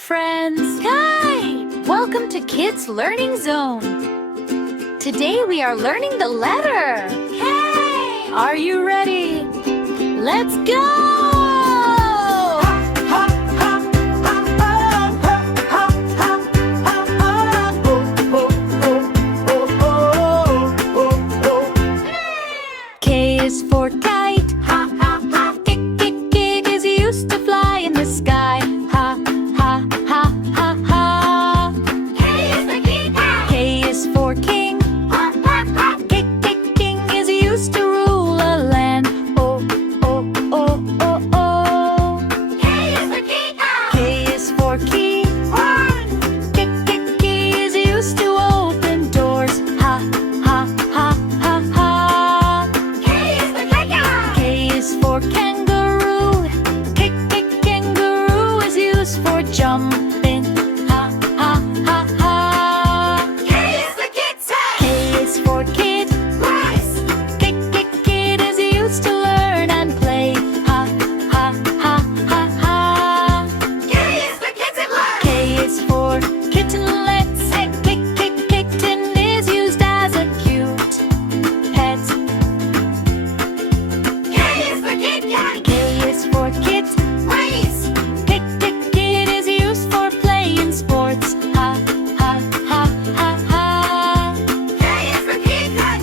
friends! Kite! Welcome to Kids Learning Zone. Today we are learning the letter K! Are you ready? Let's go! K is for kite. Kick is used to fly in the sky. K is for king. King is used to rule a land. K is for key. Key is used to open doors. K is for kangaroo. Kangaroo is used for jumping. K is for kid. Kid is used to learn and play. K is for kittenlets. Kitten is used as a cute pet. K is for kit. Kid is used for playing sports.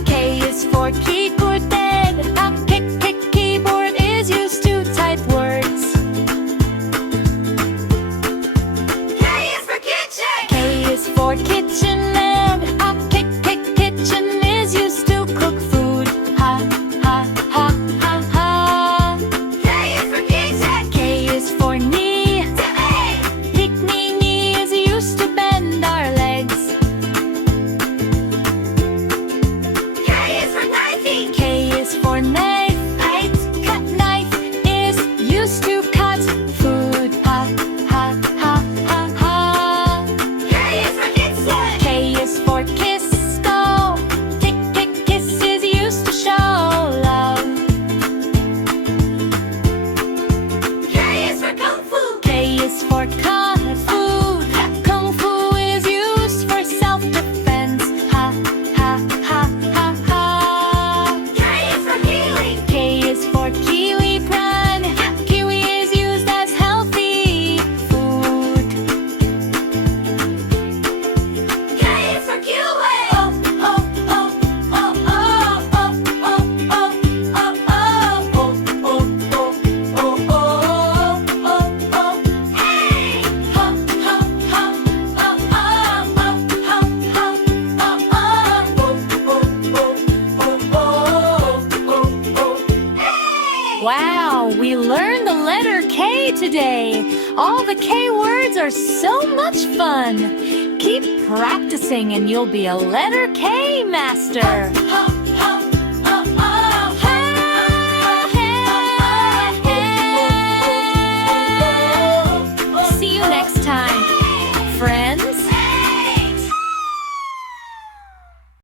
K is for keyboard. Keyboard is used to type words. K is for kitchenette. Kitchen is used to cook food. K is for knee. Knee is used to bend our legs. K is for knife. Knife is used to cut food. K is for kiss. Kiss is used to show love. K is for kung fu. Kung fu is used for self-defense. K is for kiwi prawn. Kiwi is used as healthy food. Wow, we learned the letter K today. All the K words are so much fun. Keep practicing and you'll be a letter K master.